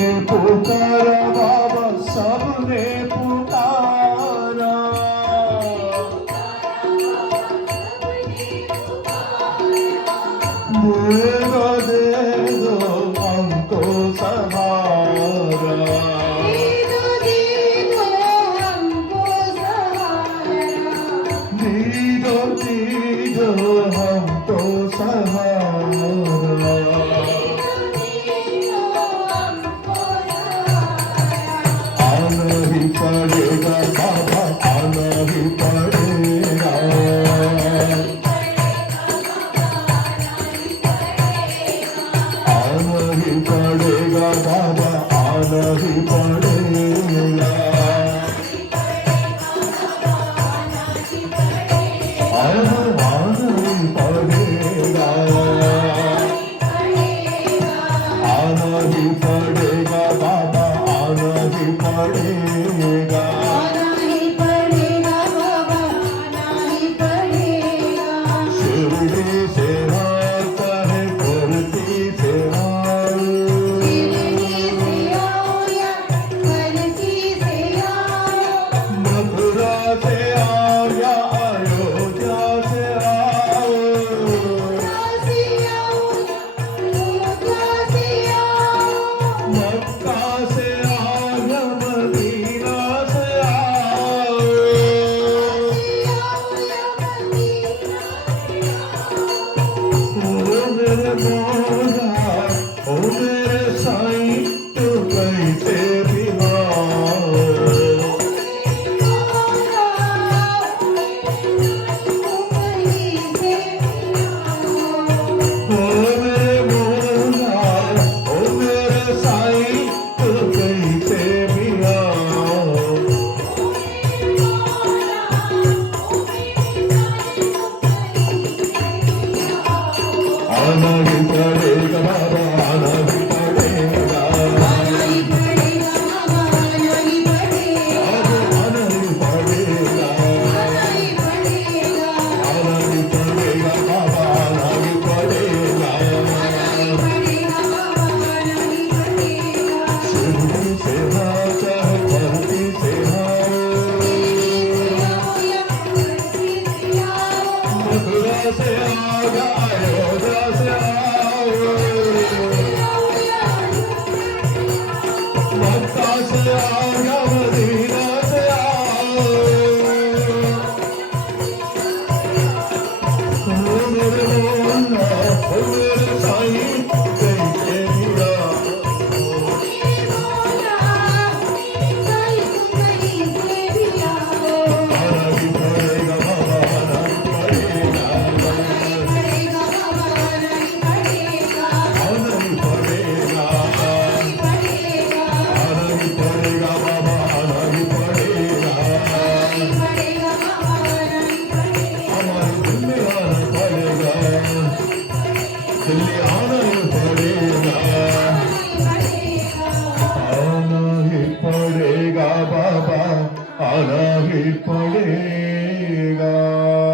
पुकारा बाबा सबने पुकारा। दे दो हमको सहारा। दीदो हमको सहारा। आना ही पड़ेगा बाबा, आना ही पड़ेगा। आना ही पड़ेगा बाबा, आना ही पड़ेगा। आना ही पड़ेगा, आना ही पड़ेगा बाबा, आना ही पड़ेगा। शिरडी से आता है धरती से मथुरा से आओ या अयोध्या से आओ। मक्का से आओ या मदीना से आओ। ओ मेरे मौला, ओ मेरे साईं, तू कैसे भी आओ। ओ मेरे मौला, ओ मेरे साईं, तू कैसे भी आओ। आना ही पड़ेगा बाबा, आना ही पड़ेगा। आना ही पड़ेगा बाबा, आना ही पड़ेगा। आना ही पड़ेगा बाबा, आना ही पड़ेगा। शिरडी से आता है धरती से मथुरा से आओ या अयोध्या से आओ। मक्का से आओ या मदीना से आओ। ओ मेरे मौला, ओ मेरे साईं, कैसे भी आओ। आना ही पड़ेगा बाबा, आना ही पड़ेगा। आना ही पड़ेगा, आना ही पड़ेगा बाबा, आना ही पड़ेगा। हमारी दिल्ली आना पड़ेगा, दिल्ली आना ही पड़ेगा। आना ही पड़ेगा बाबा, आना ही पड़ेगा।